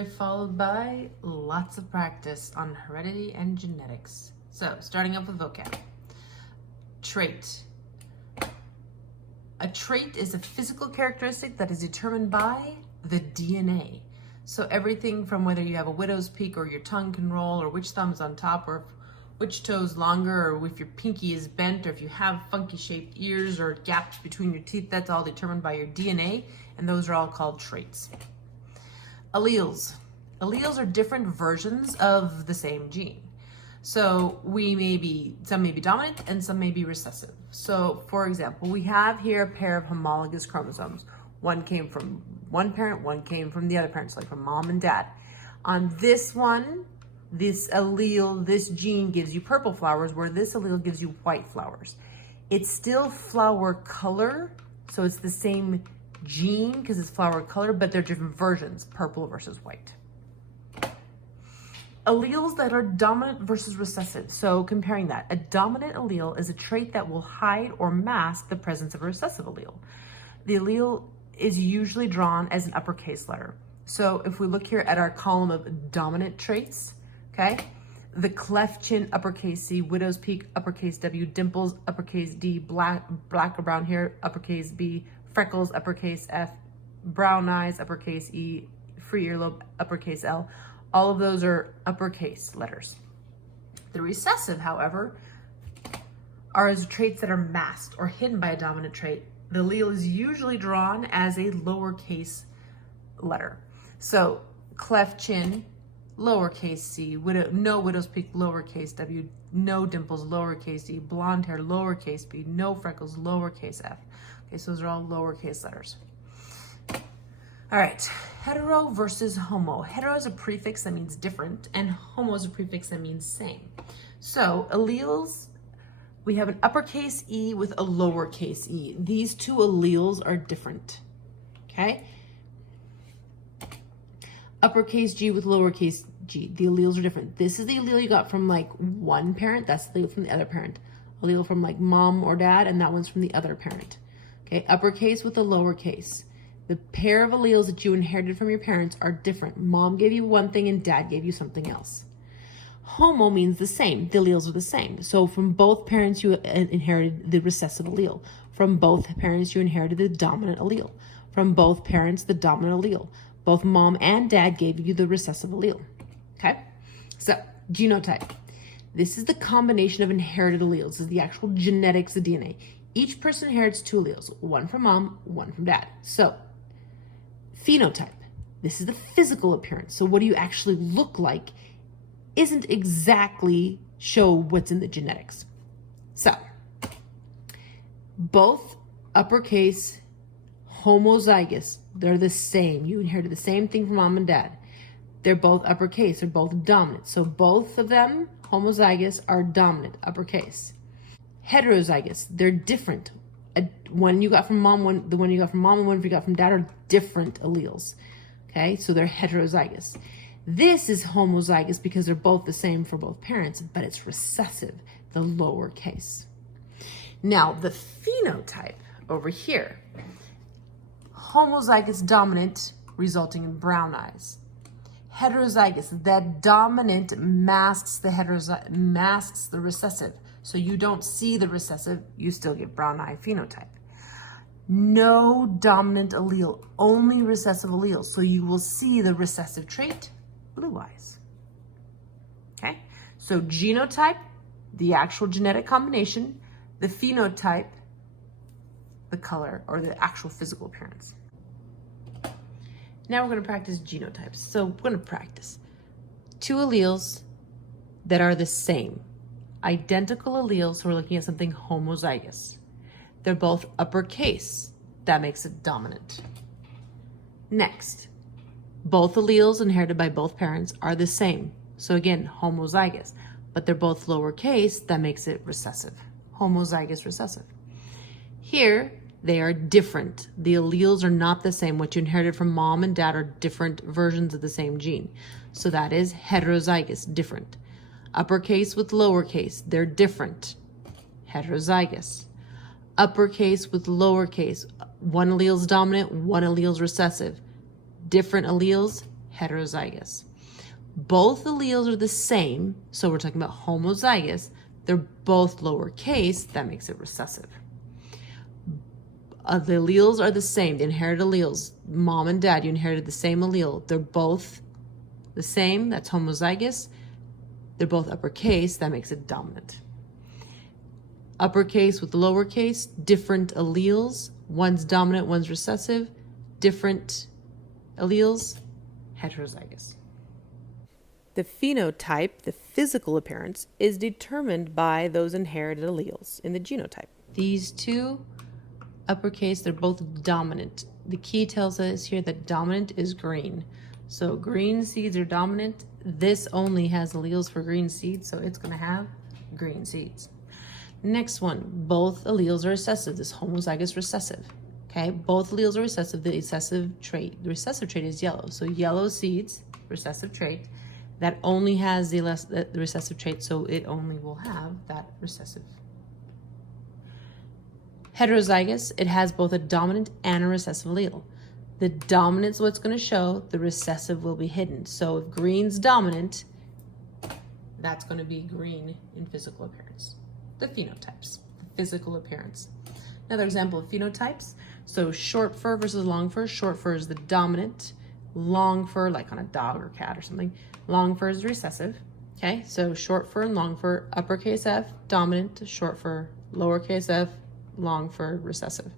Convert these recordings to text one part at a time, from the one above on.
vocabulary followed by lots of practice on heredity and genetics. So, starting up with vocab. Trait. A trait is a physical characteristic that is determined by the DNA. So everything from whether you have a widow's peak or your tongue can roll or which thumb's on top or which toe's longer or if your pinky is bent or if you have funky shaped ears or gaps between your teeth, that's all determined by your DNA, and those are all called traits. Alleles. Alleles are different versions of the same gene. So some may be dominant and some may be recessive. So for example, we have here a pair of homologous chromosomes. One came from one parent, one came from the other parent, so like from mom and dad. On this one, this allele, this gene gives you purple flowers, where this allele gives you white flowers. It's still flower color, so it's the same gene because it's flower color, but they're different versions, purple versus white. Alleles that are dominant versus recessive. So comparing that, a dominant allele is a trait that will hide or mask the presence of a recessive allele. The allele is usually drawn as an uppercase letter. So if we look here at our column of dominant traits, okay, the cleft chin, uppercase C, widow's peak, uppercase W, dimples, uppercase D, black or brown hair, uppercase B, freckles, uppercase F, brown eyes, uppercase E, free earlobe, uppercase L. All of those are uppercase letters. The recessive, however, are traits that are masked or hidden by a dominant trait. The allele is usually drawn as a lowercase letter. So cleft chin, lowercase c, no widow's peak, lowercase w, no dimples, lowercase d, blonde hair, lowercase b, no freckles, lowercase f. Okay, so those are all lowercase letters. All right, hetero versus homo. Hetero is a prefix that means different, and homo is a prefix that means same. So alleles, we have an uppercase E with a lowercase e. These two alleles are different, okay? Uppercase G with lowercase g, the alleles are different. This is the allele you got from like one parent, that's the allele from the other parent. Allele from like mom or dad, and that one's from the other parent. Okay, uppercase with a lowercase. The pair of alleles that you inherited from your parents are different. Mom gave you one thing and dad gave you something else. Homo means the same. The alleles are the same. So from both parents, you inherited the recessive allele. From both parents, you inherited the dominant allele. From both parents, the dominant allele. Both mom and dad gave you the recessive allele. Okay? So, genotype. This is the combination of inherited alleles. This is the actual genetics of DNA. Each person inherits two alleles, one from mom, one from dad. So, phenotype. This is the physical appearance. So what do you actually look like isn't exactly show what's in the genetics. So both uppercase homozygous, they're the same. You inherited the same thing from mom and dad. They're both uppercase, they're both dominant. So both of them, homozygous, are dominant, uppercase. Heterozygous, they're different. One you got from mom, the one you got from mom and one you got from dad are different alleles. Okay, so they're heterozygous. This is homozygous because they're both the same for both parents, but it's recessive, the lower case. Now, the phenotype over here, homozygous dominant resulting in brown eyes. Heterozygous, that dominant masks the recessive. So you don't see the recessive, you still get brown eye phenotype. No dominant allele, only recessive alleles. So you will see the recessive trait, blue eyes. Okay, so genotype, the actual genetic combination, the phenotype, the color or the actual physical appearance. Now we're going to practice genotypes. So we're going to practice two alleles that are the same. Identical alleles, so we're looking at something homozygous. They're both uppercase. That makes it dominant. Next, both alleles inherited by both parents are the same. So again, homozygous, but they're both lowercase. That makes it recessive. Homozygous recessive. Here, they are different. The alleles are not the same. What you inherited from mom and dad are different versions of the same gene. So that is heterozygous, different. Uppercase with lowercase, they're different. Heterozygous. Uppercase with lowercase, one allele is dominant, one allele is recessive. Different alleles, heterozygous. Both alleles are the same, so we're talking about homozygous. They're both lowercase, that makes it recessive. The alleles are the same, the inherited alleles. Mom and dad, you inherited the same allele. They're both the same, that's homozygous. They're both uppercase, that makes it dominant. Uppercase with lowercase, different alleles. One's dominant, one's recessive. Different alleles, heterozygous. The phenotype, the physical appearance, is determined by those inherited alleles in the genotype. These two, uppercase, they're both dominant. The key tells us here that dominant is green. So green seeds are dominant. This only has alleles for green seeds, so it's going to have green seeds. Next one, both alleles are recessive. This homozygous recessive. Okay, both alleles are recessive. The recessive trait is yellow. So yellow seeds, recessive trait, that only has the recessive trait, so it only will have that recessive. Heterozygous, it has both a dominant and a recessive allele. The dominant is what's going to show, the recessive will be hidden. So if green's dominant, that's going to be green in physical appearance. The phenotypes, the physical appearance. Another example of phenotypes. So short fur versus long fur. Short fur is the dominant. Long fur, like on a dog or cat or something. Long fur is recessive. Okay, so short fur and long fur, uppercase F, dominant, short fur, lowercase f, long fur, recessive.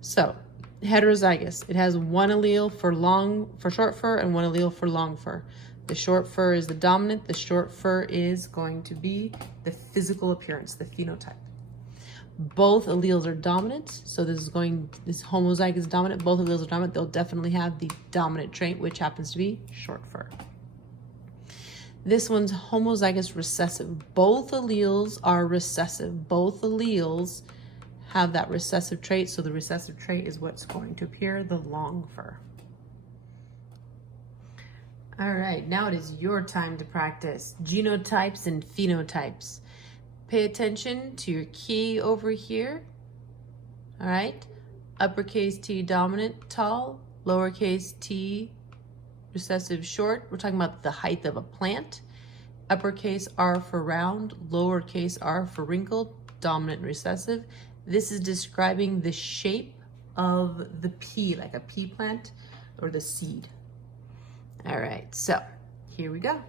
So heterozygous, it has one allele for short fur and one allele for long fur. The short fur is the dominant, the short fur is going to be the physical appearance, the phenotype. Both alleles are dominant, so this homozygous dominant, both alleles are dominant, they'll definitely have the dominant trait, which happens to be short fur. This one's homozygous recessive. Both alleles are recessive. Both alleles have that recessive trait, so the recessive trait is what's going to appear, the long fur. All right, now it is your time to practice genotypes and phenotypes. Pay attention to your key over here. All right, uppercase T dominant, tall, lowercase t recessive, short. We're talking about the height of a plant. Uppercase R for round, lowercase r for wrinkled, dominant, recessive. This is describing the shape of the pea, like a pea plant or the seed. All right, so here we go.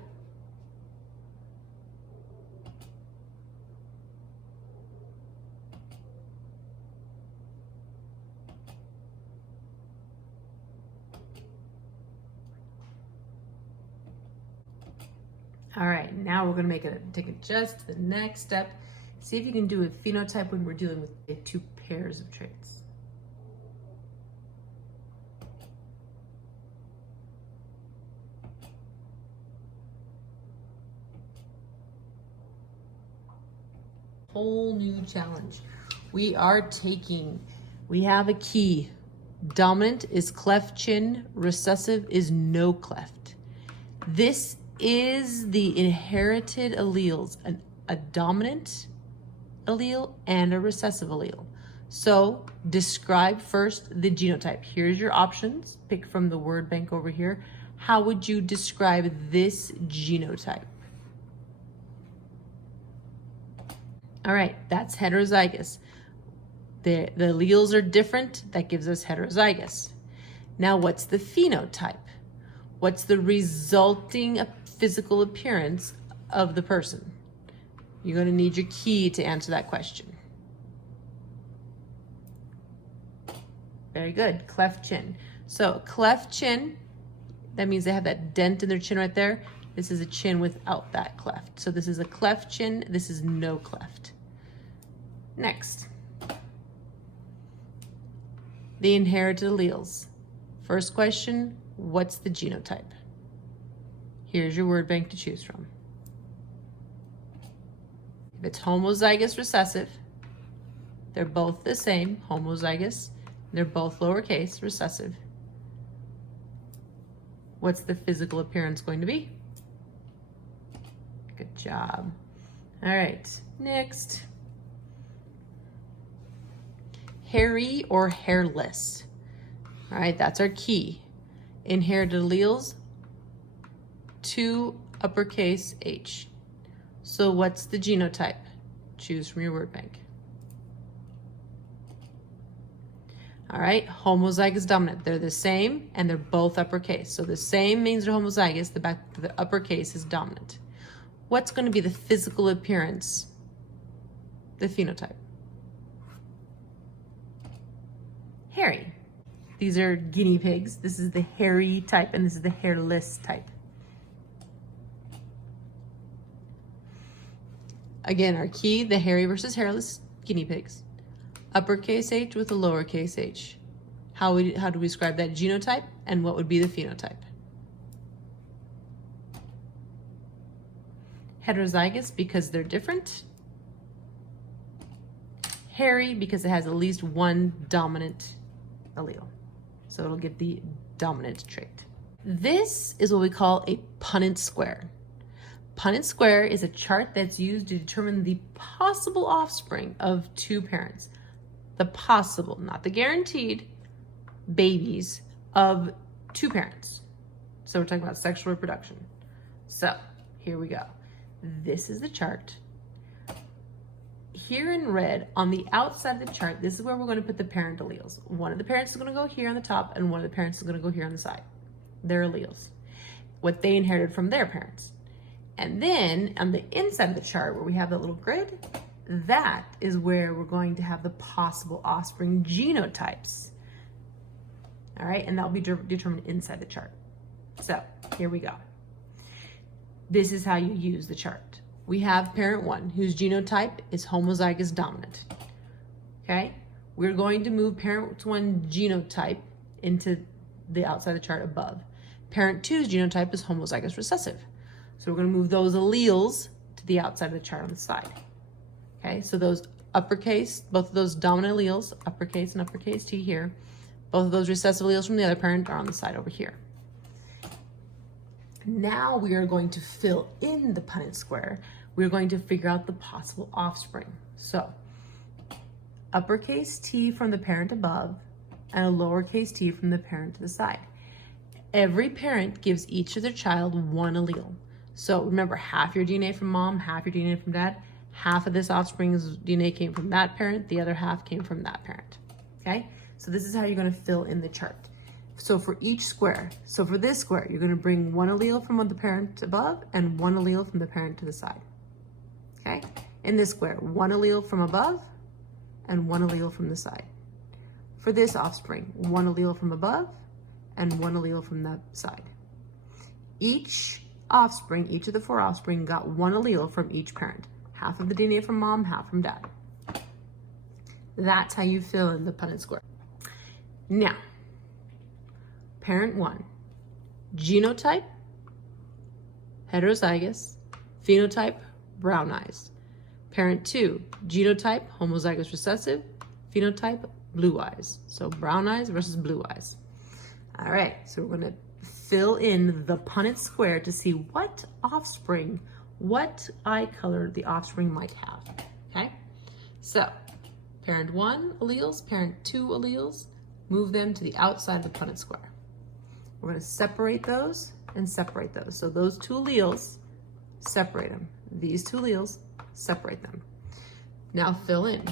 All right, now we're gonna take it just to the next step. See if you can do a phenotype when we're dealing with two pairs of traits. Whole new challenge. We have a key. Dominant is cleft chin, recessive is no cleft. This is the inherited alleles, a dominant allele and a recessive allele. So describe first the genotype. Here's your options. Pick from the word bank over here. How would you describe this genotype? All right, that's heterozygous. The alleles are different. That gives us heterozygous. Now, what's the phenotype? What's the resulting physical appearance of the person? You're going to need your key to answer that question. Very good, cleft chin. So cleft chin, that means they have that dent in their chin right there. This is a chin without that cleft. So this is a cleft chin, this is no cleft. Next, the inherited alleles. First question, what's the genotype? Here's your word bank to choose from. If it's homozygous recessive, they're both the same, homozygous, they're both lowercase, recessive. What's the physical appearance going to be? Good job. All right, next. Hairy or hairless. All right, that's our key. Inherited alleles, 2 uppercase H. So what's the genotype? Choose from your word bank. All right, homozygous dominant. They're the same and they're both uppercase. So the same means they're homozygous, the uppercase is dominant. What's going to be the physical appearance, the phenotype? Hairy. These are guinea pigs. This is the hairy type and this is the hairless type. Again, our key, the hairy versus hairless guinea pigs. Uppercase H with a lowercase h. How do we describe that genotype and what would be the phenotype? Heterozygous because they're different. Hairy because it has at least one dominant allele. So it'll get the dominant trait. This is what we call a Punnett square. Punnett square is a chart that's used to determine the possible offspring of two parents. The possible, not the guaranteed, babies of two parents. So we're talking about sexual reproduction. So here we go. This is the chart. Here in red, on the outside of the chart, this is where we're going to put the parent alleles. One of the parents is going to go here on the top, and one of the parents is going to go here on the side. Their alleles. What they inherited from their parents. And then on the inside of the chart, where we have that little grid, that is where we're going to have the possible offspring genotypes. All right, and that'll be determined inside the chart. So here we go. This is how you use the chart. We have parent 1, whose genotype is homozygous dominant. Okay, we're going to move parent 1 genotype into the outside of the chart above. Parent 2's genotype is homozygous recessive. So we're going to move those alleles to the outside of the chart on the side. Okay, so those uppercase, both of those dominant alleles, uppercase and uppercase T here, both of those recessive alleles from the other parent are on the side over here. Now we are going to fill in the Punnett square. We're going to figure out the possible offspring. So uppercase T from the parent above and a lowercase t from the parent to the side. Every parent gives each of their child one allele. So remember, half your DNA from mom, half your DNA from dad. Half of this offspring's DNA came from that parent, the other half came from that parent. Okay, so this is how you're going to fill in the chart. So for each square, so for this square, you're going to bring one allele from the parent above and one allele from the parent to the side. Okay, in this square, one allele from above and one allele from the side. For this offspring, one allele from above and one allele from the side. Each offspring, each of the 4 offspring got one allele from each parent. Half of the DNA from mom, half from dad. That's how you fill in the Punnett square. Now, parent 1, genotype, heterozygous, phenotype, brown eyes. Parent 2, genotype, homozygous recessive, phenotype, blue eyes. So brown eyes versus blue eyes. All right, so we're going to fill in the Punnett square to see what offspring, what eye color the offspring might have. Okay, so parent 1 alleles, parent 2 alleles, move them to the outside of the Punnett square. We're going to separate those and separate those. So those 2 alleles, separate them. These 2 alleles, separate them. Now fill in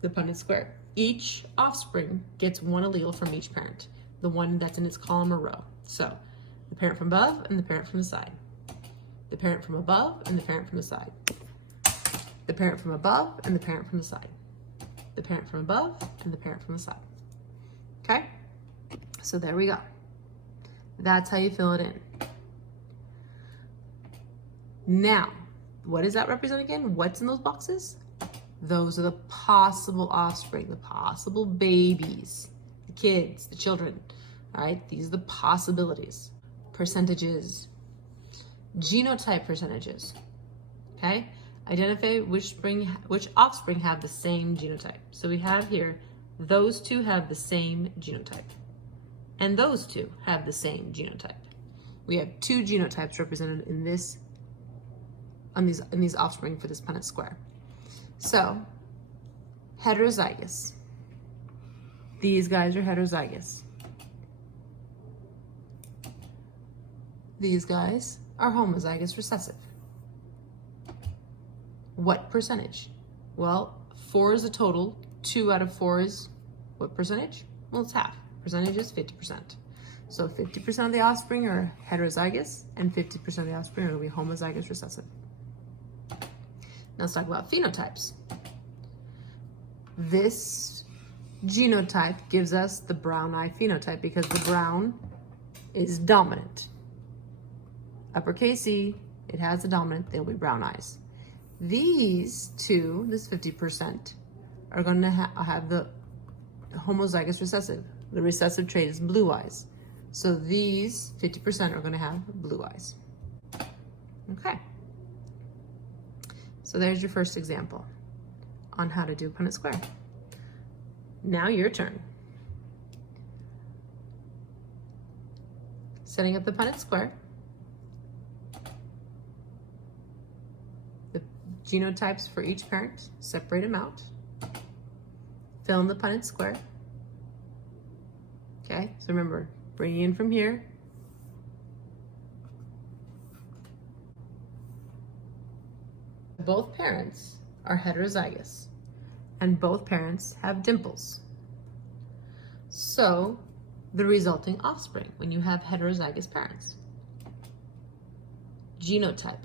the Punnett square. Each offspring gets one allele from each parent, the one that's in its column or row. So the parent from above and the parent from the side. The parent from above and the parent from the side. The parent from above and the parent from the side. The parent from above and the parent from the side. Okay? So there we go. That's how you fill it in. Now, what does that represent again? What's in those boxes? Those are the possible offspring, the possible babies, the kids, the children. All right? These are the possibilities. Percentages. Genotype percentages. Okay? Identify which offspring have the same genotype. So we have here, those 2 have the same genotype. And those 2 have the same genotype. We have 2 genotypes represented in this, in these offspring for this Punnett square. So, heterozygous. These guys are heterozygous. These guys are homozygous recessive. What percentage? Well, 4 is a total. 2 out of 4 is what percentage? Well, it's half. Percentage is 50%. So 50% of the offspring are heterozygous and 50% of the offspring are going to be homozygous recessive. Now let's talk about phenotypes. This genotype gives us the brown eye phenotype because the brown is dominant. Uppercase E, it has a dominant, they'll be brown eyes. These two, this 50%, are going to have the homozygous recessive. The recessive trait is blue eyes. So these 50% are going to have blue eyes. Okay. So there's your first example on how to do Punnett square. Now your turn. Setting up the Punnett square. The genotypes for each parent, separate them out. Fill in the Punnett square. Okay, so remember, bringing in from here. Both parents are heterozygous and both parents have dimples. So the resulting offspring when you have heterozygous parents. Genotype.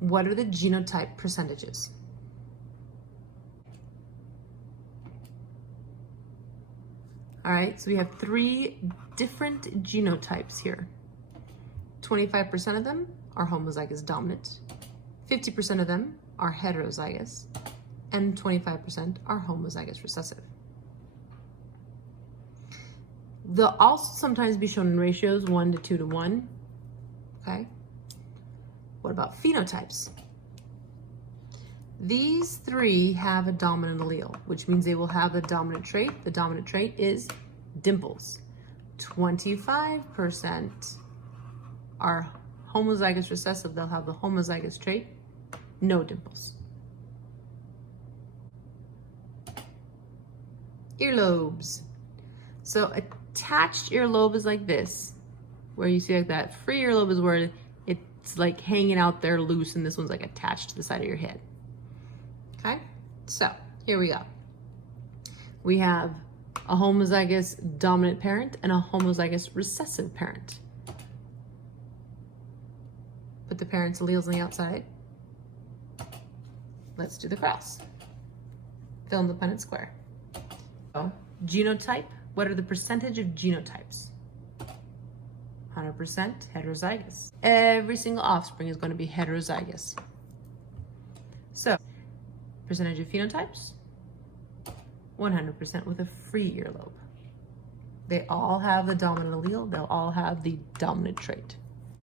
What are the genotype percentages? All right, so we have 3 different genotypes here. 25% of them are homozygous dominant, 50% of them are heterozygous, and 25% are homozygous recessive. They'll also sometimes be shown in ratios 1 to 2 to 1, okay? What about phenotypes? These 3 have a dominant allele, which means they will have a dominant trait. The dominant trait is dimples. 25% are homozygous recessive. They'll have the homozygous trait, no dimples. Earlobes. So attached earlobe is like this, where you see like that. Free earlobe is where it's like hanging out there loose, and this one's like attached to the side of your head. Okay, so here we go. We have a homozygous dominant parent and a homozygous recessive parent. Put the parents' alleles on the outside. Let's do the cross. Fill in the Punnett square. So, genotype, what are the percentage of genotypes? 100% heterozygous. Every single offspring is going to be heterozygous. So, percentage of phenotypes? 100% with a free earlobe. They all have the dominant allele. They'll all have the dominant trait.